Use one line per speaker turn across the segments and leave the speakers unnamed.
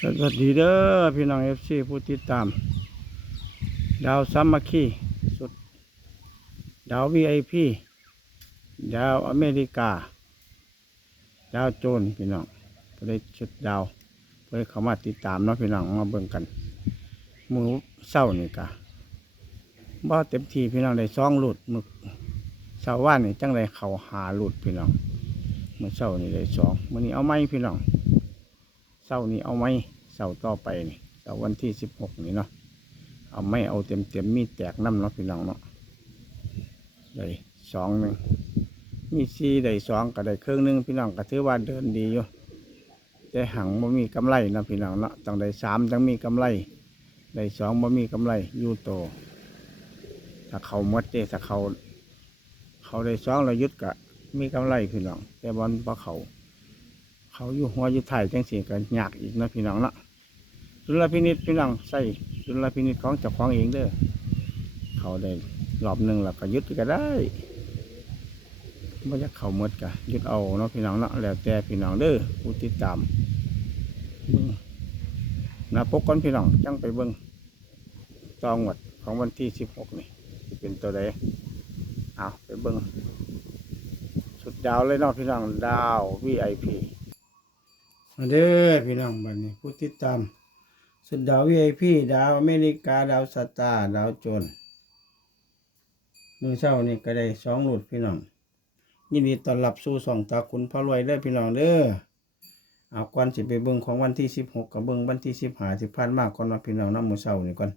สวัสดีเด้อพี่น้องเอฟซีผู้ติดตาม ดาวซัมมาคีสุด ดาววีไอพีดาวอเมริกา ดาวโจนพี่น้องก็ได้ชุดดาวเพื่อเขามาติดตามเนาะพี่น้องมาเบิ่งกัน มือเศร้านี่กะบ่เต็มทีพี่น้องได้ซองหลุดมึกเศร้าว่านนี่จังได้เขาหาหลุดพี่น้องมือเศร้านี่ได้สองมือนี้เอาไหมพี่น้อง เสาร์นี้เอาไหมเสาร์ต่อไปนี่เสาร์วันที่สิบหกนี่เนาะเอาไม่เอาเต็มเต็มมีแตกน้ำเนาะพี่น้องเนาะได้สองหนึ่งมีสี่ได้สองก็ได้เครื่องหนึ่งพี่น้องก็ถือว่าเดินดีอยู่แต่หังบ่มีกำไรนะพี่น้องเนาะต้องได้สามต้องมีกำไรได้สองบ่มีกำไรอยู่โตถ้าเขาหมดเจถ้าเขา เขาได้สองเรายึดกะมีกำไรพี่น้อง แต่บอลพอเขา เขาอยู่หัวอยู่ถ่ายจังสีกันยากอีกนะพี่น้องเนาะดุลพินิจพี่น้องใส่ดุลพินิจของเจ้าของเองเด้อเขาได้รอบหนึ่งแล้วก็ยึดก็ได้ไม่จะเขาหมดกะยึดเอาเนาะพี่น้องเนาะแล้วแต่พี่น้องเด้อผู้ติดตามเบิ่งหนาปกก่อนพี่น้องจังไปเบิ้งตองหมดของวันที่สิบหกนี่เป็นตัวใดเอาไปเบิ้งสุดดาวเลยเนาะพี่น้องดาว VIP มา เด้อพี่น้องบัดนี้ผู้ติดตาม สุดดาว VIP ดาวอเมริกาดาวสตาร์ดาวจนมือเช้านี่ก็ได้สองหลุดพี่น้องยินดีต้อนรับสู่สองตาคุณพระรวยเด้อพี่น้องเด้อเอาก่อนสิไปเบิ่งของวันที่สิบหกกับเบิ่งวันที่สิบห้าสิบพันมากก่อนว่าพี่น้องน้ำมือเช้านี่ก่อน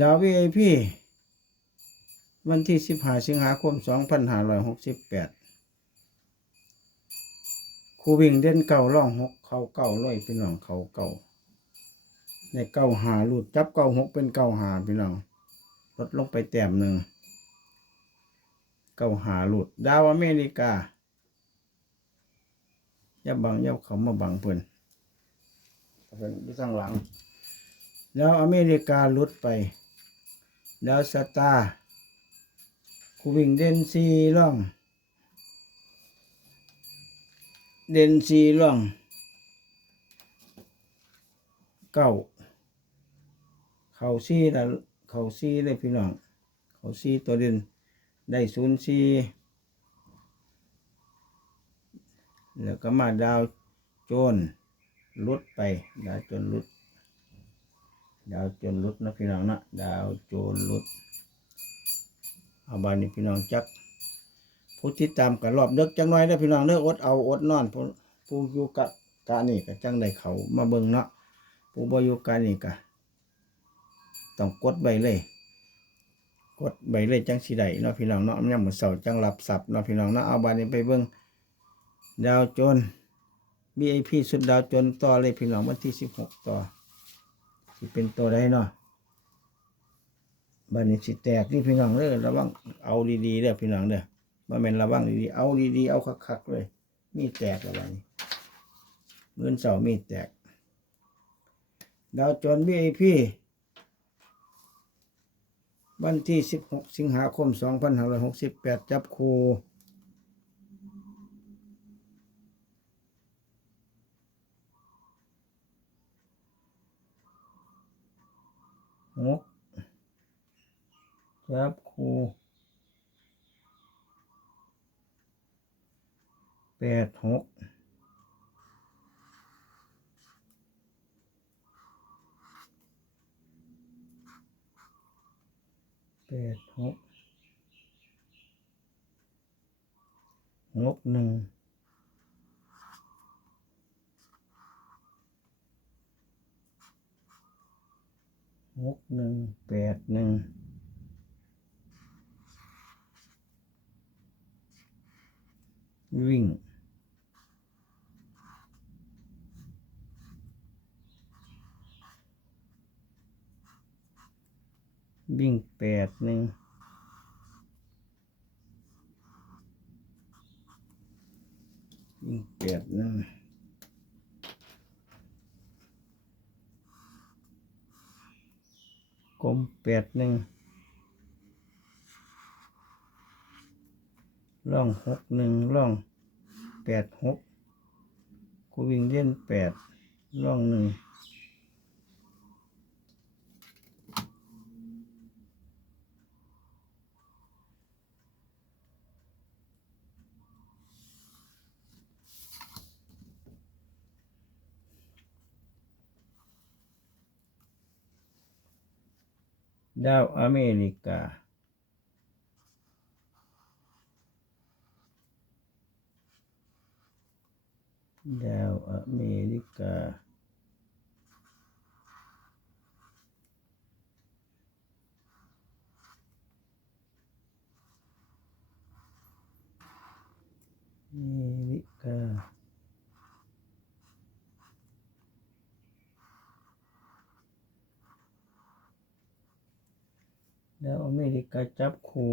ดาว VIP วันที่สิบห้าสิงหาคมสองพันห้าร้อยหกสิบแปด ครูวิ่งเด่นเก่าร่องหกเขาเก่าร้อยพี่น้องเขาเก่าในเก่าหาลูดจับเก่าหกเป็นเก่าหาพี่น้องลดลงไปแต้มหนึ่งเก่าหาลูดดาวอเมริกาย่าบังย่าเขามาบังเพิ่นเพิ่นอยู่ข้างหลัง แล้วอเมริกาหลุดไป ดาวสตาร์ครูวิ่งเด่นสี่ร่อง เด่นสีร่องเก้าเขาซีละเขาซีเลยพี่น้อง เขาซีตัวเด่นได้ศูนย์ซีแล้วก็มาดาวโจนลุดไป ดาวโจนลุด ดาวโจนลุดนะพี่น้องนะดาวโจนลุดเอาบานนี้พี่น้องจัก ผู้ติดตามกันรอบเด็กจังน้อยเด้อพี่น้องเด้ออดเอาอดนอนผู้ผู้อยู่กะกะนี่ก็จังได้เขามาเบิ่งเนาะผู้บ่อยู่กะนี่ก็ต้องกดใบเลย กดใบเลยจังสิได้เนาะพี่น้องเนาะยามมื้อเช้าจังรับทรัพย์เนาะพี่น้องเนาะเอาบาดนี้ไปเบิ่งดาวโจน VIP สุดดาวโจนต่อเลยพี่น้องวันที่16ต่อสิเป็นตัวใดเนาะบัดนี้สิแตกนี่พี่น้องเด้อระวังเอาดีๆเด้อพี่น้องเด้อ มาเป็นระวังดีๆ เอาดีๆ เอาคักๆเลย มีแตกอะไรนี่เงินเสามีแตก ดาวจนบีไอพีวันที่ 16 สิงหาคม 2568 จับคูหกจับคู ปดหกแปดหกหกหนึ่งหกหนึ่งแปดหนึ่งวิ่ง วิ่งแปดหนึ่งวิ่งแปดหนึ่งกลมแปดหนึ่งล่องหกหนึ่งล่องแปดหกกูวิ่งเล่นแปดร่องหนึ่ง ดาวอเมริกา ดาวอเมริกา อเมริกา ดาวอเมริกาจับคู่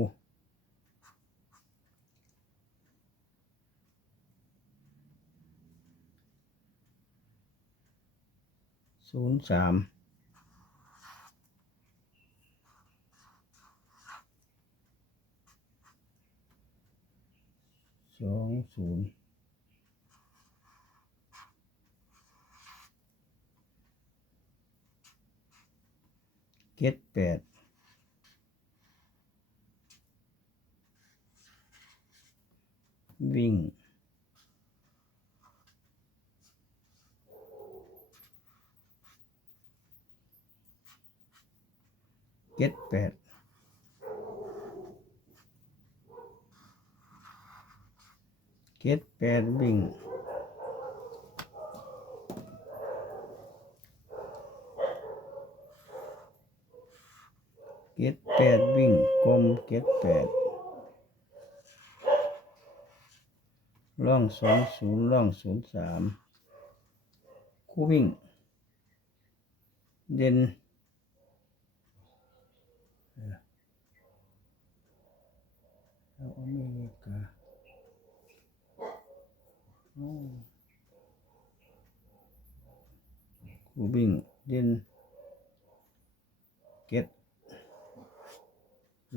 ศูนย์สามสองศูนย์เจ็ดแปด วิ่งเจ็ดแปดเจ็ดแปดวิ่งเจ็ดแปดวิ่งกลมเจ็ดแปด ร่องสองศูนย์ร่องศูนย์สามคู่วิ่ง เด่นเอาอเมริกาคูบิงเด่นเก็ต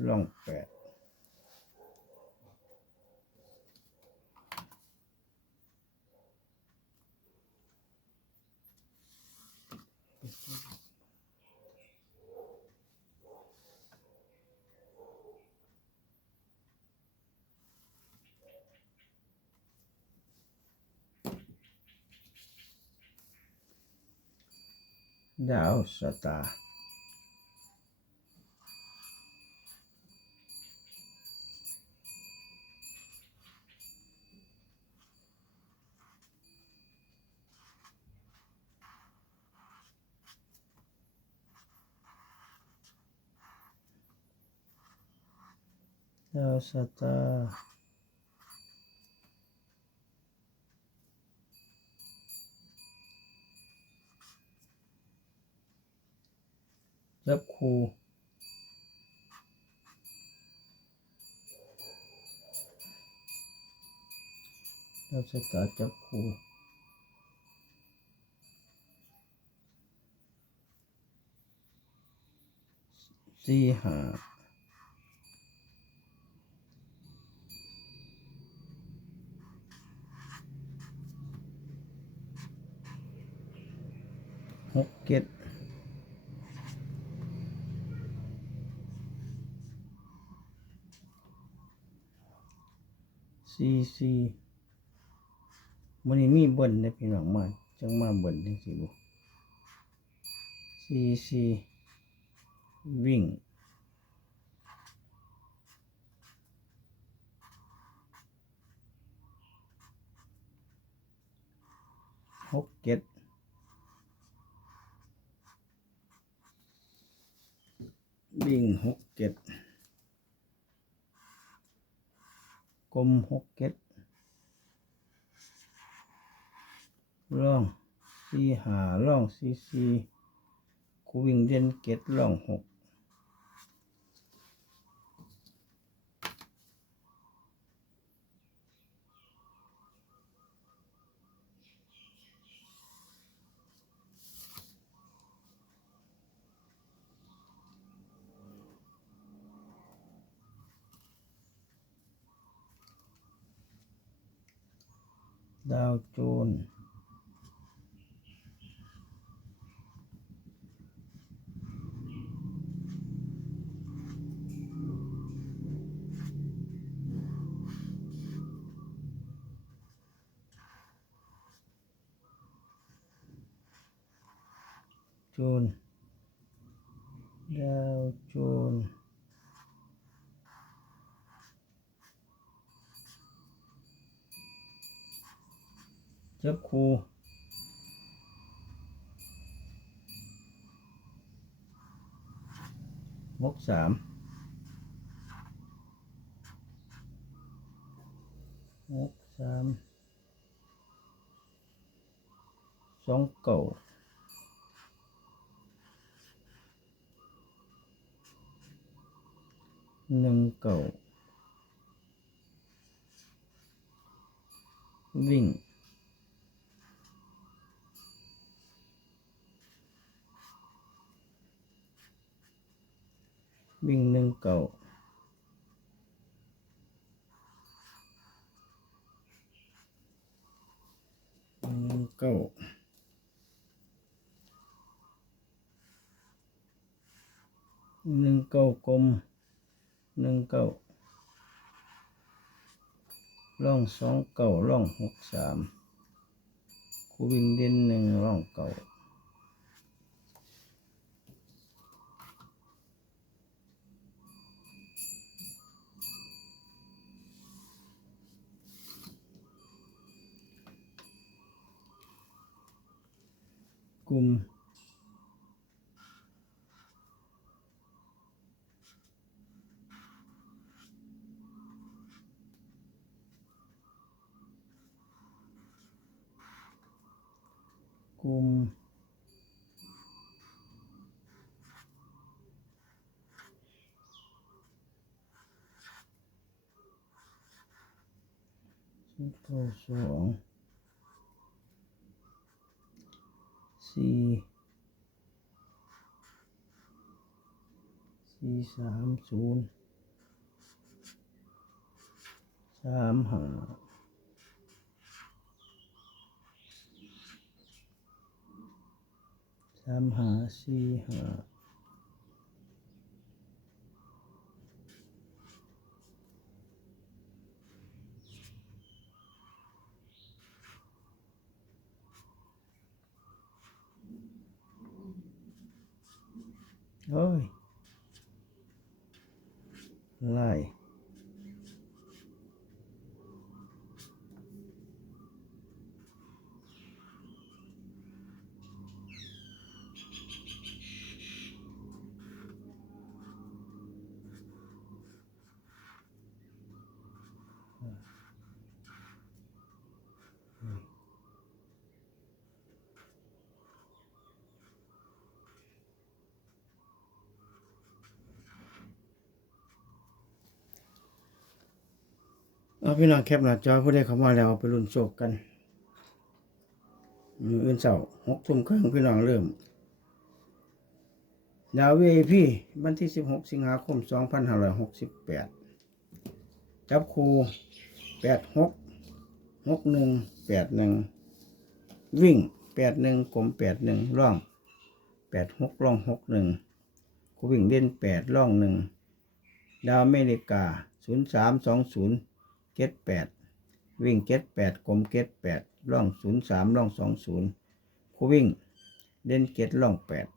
ล่องแปด ดาวสตาร์ดาวสตาร์ จับคู่ดาวสตาร์จับคู่สี่ห้าหกเจ็ด สี่สี่มันนี้มีเบิ้ลได้พี่น้องมาจังมาเบิ้ลจังสิบุสี่สี่วิ่งหกเจ็ดวิ่งหกเจ็ด กลมหกเก็ดล่องสี่หาล่องสี่สี่กูวิ่งเด่นเก็ดล่องหก ดาวโจนส์จูนดาวจูน จับคูหกสามหกสามสองเก่า หนึ่งเก่า วิ่งหนึ่งเก่าหนึ่งเก่าหนึ่งเก่ากลมหนึ่งเก้าร่องสองเก้าร่องหกสามคูวิ่งเด่นหนึ่งร่องเก้ากุม กลุ่มสิบเก้าสอ งสี่สี่สามศูนย์สามห้า สามหาสี่หาโอ้ยไล่ เอาพี่น้องแคปหน้าจอผู้ใดเข้ามาแล้วเอาไปรุ่นโชคกันมืออื่นเสาร์หกทุ่มครึ่งพี่น้องเริ่มดาววีพีวันที่สิบหกสิงหาคมสองพันห้าร้อยหกสิบแปดจับคูแปดหกหกหนึ่งแปดหนึ่งวิ่งแปดหนึ่งกลมแปดหนึ่งร่องแปดหกร่องหกหนึ่งคูวิ่งเด่นแปดร่องหนึ่งดาวอเมริกาศูนย์สามสองศูนย์ เก็ดแปดวิ่งเก็ดแปดกลมเก็ดแปดร่องศูนย์สามร่องสองศูนย์คูวิ่งเด่นเก็ดร่องแปด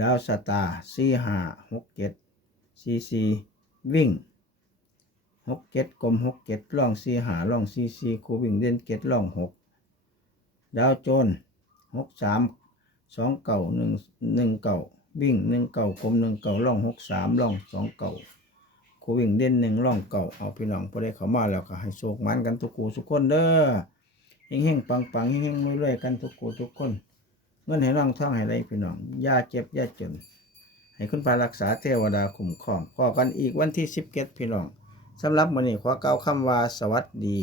ดาวสตาร์สี่ห้าหกเจ็ดสี่สี่วิ่งหกเจ็ดกลมหกเจ็ดล่องสี่หาล่องสี่สี่คูวิ่งเด่นเจ็ดล่องหกดาวโจนหกสามสองเก่าหนึ่งหนึ่งเก่าวิ่งหนึ่งเก่ากลมหนึ่งเก่าล่องหกสามล่องสองเก่า คูวิ่งเด่นหนึ่งร่องเก่าเอาพี่น้องพอได้เขามาแล้วก็ให้โชคมันกันทุกคูทุกคนเด้อเฮงเฮงปังปังเฮงเฮงๆรวยๆกันทุกคูทุกคน เงินให้ร่องท่องให้ไรพี่น้องยาเจ็บยาจน ให้คุณพารักษาเทวดาคุ้มครองพอกันอีกวันที่สิบเก็ดพี่น้องสำหรับวันนี้ขอเก้าวคำว่าสวัสดี